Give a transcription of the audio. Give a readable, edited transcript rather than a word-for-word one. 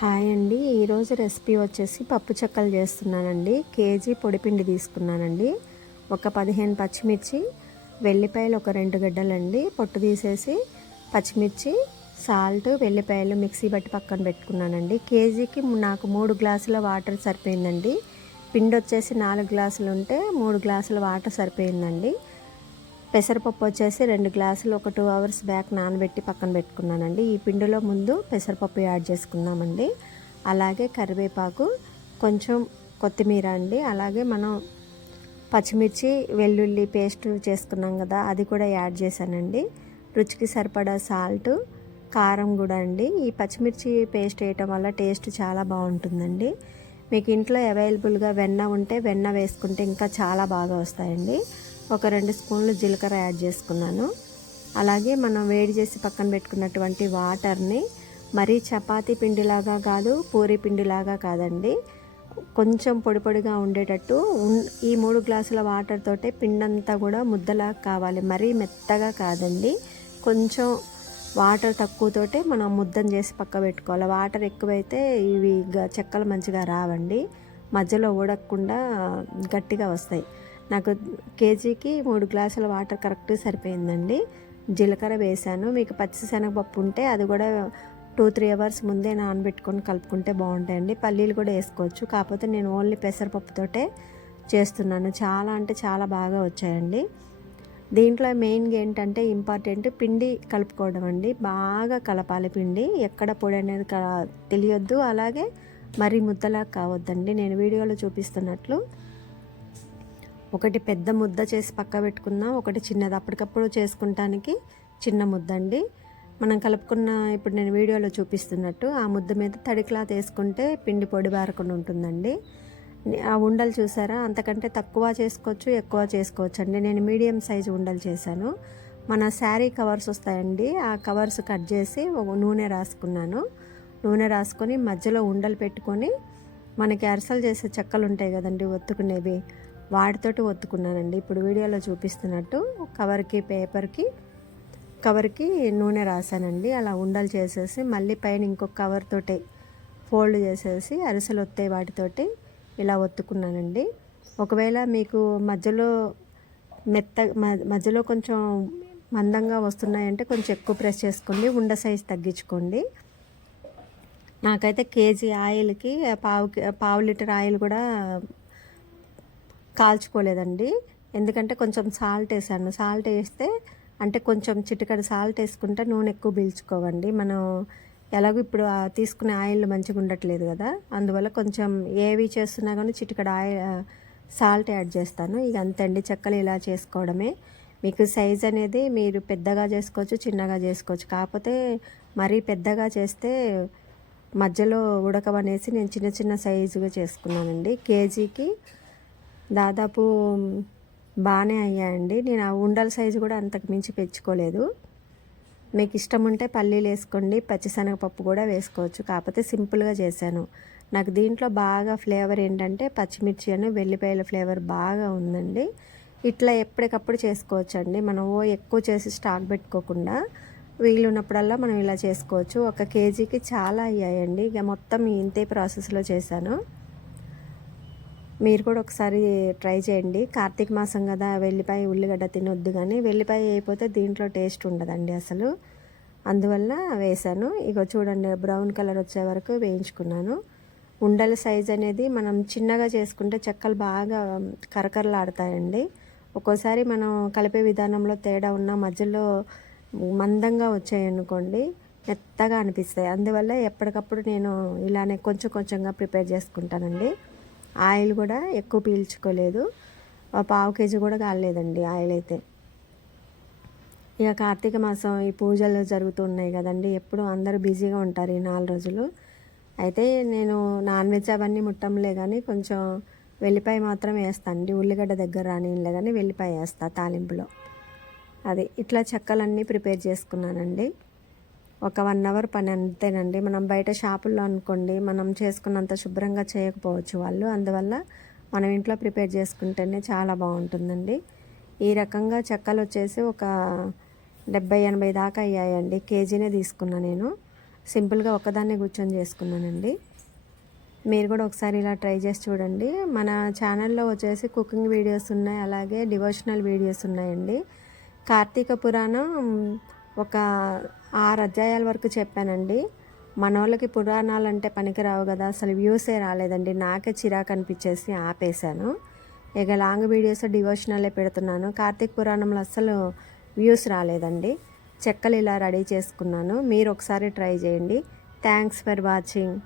Hi అండి. ఈరోజు recipe వచ్చేసి పప్పు చెక్కలు చేస్తున్నానండి. కేజీ పొడిపిండి తీసుకున్నానండి. ఒక 15 పచ్చిమిర్చి, వెల్లిపాయలు ఒక 2 గడ్డలండి. పొట్టు తీసేసి పచ్చిమిర్చి, సాల్ట్, వెల్లిపాయలు మిక్సీ బట్టి పక్కన పెట్టుకున్నానండి. కేజీకి నాకు 3 గ్లాసుల వాటర్ సరిపోయిందండి. పిండి వచ్చేసి 4 గ్లాసులు ఉంటే 3 గ్లాసుల వాటర్ సరిపోయిందండి. పెసరపప్పు వచ్చేసి 2 గ్లాసులు ఒక 2 అవర్స్ బ్యాక్ నానబెట్టి పక్కన పెట్టుకున్నానండి. ఈ పిండిలో ముందు పెసరపప్పు యాడ్ చేసుకుందామండి. అలాగే కరివేపాకు, కొంచెం కొత్తిమీర అండి. అలాగే మనం పచ్చిమిర్చి, వెల్లుల్లి పేస్ట్ చేసుకున్నాం కదా, అది కూడా యాడ్ చేశానండి. రుచికి సరిపడా సాల్ట్, కారం కూడా అండి. ఈ పచ్చిమిర్చి పేస్ట్ వేయటం వల్ల టేస్ట్ చాలా బాగుంటుందండి. మీకు ఇంట్లో అవైలబుల్గా వెన్న ఉంటే వెన్న వేసుకుంటే ఇంకా చాలా బాగా వస్తాయండి. ఒక 2 స్పూన్లు జీలకర్ర యాడ్ చేసుకున్నాను. అలాగే మనం వేడి చేసి పక్కన పెట్టుకున్నటువంటి వాటర్ని మరీ చపాతీ పిండిలాగా కాదు, పూరీ పిండిలాగా కాదండి, కొంచెం పొడి పొడిగా ఉండేటట్టు ఈ 3 గ్లాసుల వాటర్ తోటే పిండంతా కూడా ముద్దలా కావాలి. మరీ మెత్తగా కాదండి, కొంచెం వాటర్ తక్కువతోటే మనం ముద్దను చేసి పక్క పెట్టుకోవాలి. వాటర్ ఎక్కువైతే ఇవి చెక్కలు మంచిగా రావండి, మధ్యలో ఉడకకుండా గట్టిగా వస్తాయి. నాకు కేజీకి 3 గ్లాసుల వాటర్ కరెక్ట్గా సరిపోయిందండి. జీలకర్ర వేసాను. మీకు పచ్చిశనగపప్పు ఉంటే అది కూడా 2-3 అవర్స్ ముందే నానబెట్టుకొని కలుపుకుంటే బాగుంటాయండి. పల్లీలు కూడా వేసుకోవచ్చు, కాకపోతే నేను ఓన్లీ పెసరపప్పుతోటే చేస్తున్నాను. చాలా అంటే చాలా బాగా వచ్చాయండి. దీంట్లో మెయిన్గా ఏంటంటే ఇంపార్టెంట్ పిండి కలుపుకోవడం అండి. బాగా కలపాలి పిండి, ఎక్కడ పొడి అనేది తెలియొద్దు, అలాగే మరీ ముద్దలా కావద్దండి. నేను వీడియోలో చూపిస్తున్నట్లు ఒకటి పెద్ద ముద్ద చేసి పక్క పెట్టుకున్నా, ఒకటి చిన్నది అప్పటికప్పుడు చేసుకుంటానికి చిన్న ముద్ద అండి. మనం కలుపుకున్న ఇప్పుడు నేను వీడియోలో చూపిస్తున్నట్టు ఆ ముద్ద మీద తడి క్లాత్ వేసుకుంటే పిండి పొడి బారకుండా ఉంటుందండి. ఆ ఉండలు చూసారా, అంతకంటే తక్కువ చేసుకోవచ్చు, ఎక్కువ చేసుకోవచ్చు అండి. నేను మీడియం సైజు ఉండలు చేశాను. మన శారీ కవర్స్ వస్తాయండి, ఆ కవర్స్ కట్ చేసి నూనె రాసుకున్నాను. నూనె రాసుకొని మధ్యలో ఉండలు పెట్టుకొని, మనకి అరిసెలు చేసే చెక్కలు ఉంటాయి కదండి ఒత్తుకునేవి, వాటితోటి ఒత్తుకున్నానండి. ఇప్పుడు వీడియోలో చూపిస్తున్నట్టు కవర్కి నూనె రాసానండి. అలా ఉండలు చేసేసి మళ్ళీ పైన ఇంకొక కవర్ తోటి ఫోల్డ్ చేసేసి అరిసెలు ఒత్తే వాటితోటి ఇలా ఒత్తుకున్నానండి. ఒకవేళ మీకు మధ్యలో కొంచెం మందంగా వస్తున్నాయంటే కొంచెం ఎక్కువ ప్రెస్ చేసుకోండి, ఉండ సైజ్ తగ్గించుకోండి. నాకైతే కేజీ ఆయిల్కి పావు లీటర్ ఆయిల్ కూడా కాల్చుకోలేదండి. ఎందుకంటే కొంచెం సాల్ట్ వేసాను. సాల్ట్ వేస్తే అంటే కొంచెం చిటికెడు సాల్ట్ వేసుకుంటే నూనె ఎక్కువ పీల్చుకోవండి. మనం ఎలాగో ఇప్పుడు తీసుకునే ఆయిల్ మంచిగా ఉండట్లేదు కదా, అందువల్ల కొంచెం ఏవి చేస్తున్నా కానీ చిటికెడు సాల్ట్ యాడ్ చేస్తాను. ఇక అంతే అండి, చెక్కలు ఇలా చేసుకోవడమే. మీకు సైజ్ అనేది మీరు పెద్దగా చేసుకోవచ్చు, చిన్నగా చేసుకోవచ్చు. కాకపోతే మరీ పెద్దగా చేస్తే మధ్యలో ఉడకవనేసి నేను చిన్న చిన్న సైజుగా చేసుకున్నానండి. కేజీకి దాదాపు బాగానే అయ్యాయండి. నేను ఆ ఉండల సైజు కూడా అంతకు మించి పెంచుకోలేదు. మీకు ఇష్టం ఉంటే పల్లీలు వేసుకోండి, పచ్చిశనగపప్పు కూడా వేసుకోవచ్చు. కాకపోతే సింపుల్గా చేశాను. నాకు దీంట్లో బాగా ఫ్లేవర్ ఏంటంటే పచ్చిమిర్చి అని వెల్లిపాయల ఫ్లేవర్ బాగా ఉందండి. ఇట్లా ఎప్పటికప్పుడు చేసుకోవచ్చు అండి. మనం ఎక్కువ చేసి స్టాక్ పెట్టుకోకుండా వీలున్నప్పుడల్లా మనం ఇలా చేసుకోవచ్చు. ఒక కేజీకి చాలా అయ్యాయండి. ఇక మొత్తం ఇంతే ప్రాసెస్లో చేశాను. మీరు కూడా ఒకసారి ట్రై చేయండి. కార్తీక మాసం కదా, వెల్లిపాయ ఉల్లిగడ్డ తినొద్దు, కానీ వెల్లిపాయ అయిపోతే దీంట్లో టేస్ట్ ఉండదండి అసలు, అందువల్ల వేసాను. ఇగో చూడండి, బ్రౌన్ కలర్ వచ్చే వరకు వేయించుకున్నాను. ఉండల సైజ్ అనేది మనం చిన్నగా చేసుకుంటే చెక్కలు బాగా కరకరలాడతాయండి. ఒక్కోసారి మనం కలిపే విధానంలో తేడా ఉన్న మధ్యలో మందంగా వచ్చాయనుకోండి, మెత్తగా అనిపిస్తాయి. అందువల్ల ఎప్పటికప్పుడు నేను ఇలానే కొంచెం కొంచెంగా ప్రిపేర్ చేసుకుంటానండి. ఆయిల్ కూడా ఎక్కువ పీల్చుకోలేదు, పావు కేజీ కూడా కాలేదండి ఆయిల్ అయితే. ఇక కార్తీక మాసం ఈ పూజలు జరుగుతున్నాయి కదండి, ఎప్పుడు అందరూ బిజీగా ఉంటారు ఈ 4 రోజులు. అయితే నేను నాన్ వెజ్ అవన్నీ ముట్టంలే, కానీ కొంచెం వెల్లిపాయ మాత్రం వేస్తానండి. ఉల్లిగడ్డ దగ్గర రానిలే కానీ వెల్లిపాయ వేస్తా తాలింపులో. అది ఇట్లా చెక్కలన్నీ ప్రిపేర్ చేసుకున్నానండి. ఒక 1 అవర్ పని అంతేనండి. మనం బయట షాపుల్లో అనుకోండి, మనం చేసుకున్నంత శుభ్రంగా చేయకపోవచ్చు వాళ్ళు, అందువల్ల మనం ఇంట్లో ప్రిపేర్ చేసుకుంటేనే చాలా బాగుంటుందండి. ఈ రకంగా చెక్కలు వచ్చేసి ఒక 70-80 దాకా అయ్యాయండి. కేజీనే తీసుకున్నా నేను. సింపుల్గా ఒక్కదాన్నే కూర్చొని చేసుకున్నానండి. మీరు కూడా ఒకసారి ఇలా ట్రై చేసి చూడండి. మన ఛానల్లో వచ్చేసి కుకింగ్ వీడియోస్ ఉన్నాయి, అలాగే డివోషనల్ వీడియోస్ ఉన్నాయండి. కార్తీక పురాణం ఒక 6 అధ్యాయాల వరకు చెప్పానండి. మనోళ్ళకి పురాణాలంటే పనికిరావు కదా, అసలు వ్యూసే రాలేదండి. నాకే చిరాకు అనిపించేసి ఆపేశాను. ఇక లాంగ్ వీడియోస్ డివోషనలే పెడుతున్నాను. కార్తీక పురాణంలో అస్సలు వ్యూస్ రాలేదండి. చెక్కలు ఇలా రెడీ చేసుకున్నాను. మీరు ఒకసారి ట్రై చేయండి. Thanks for watching.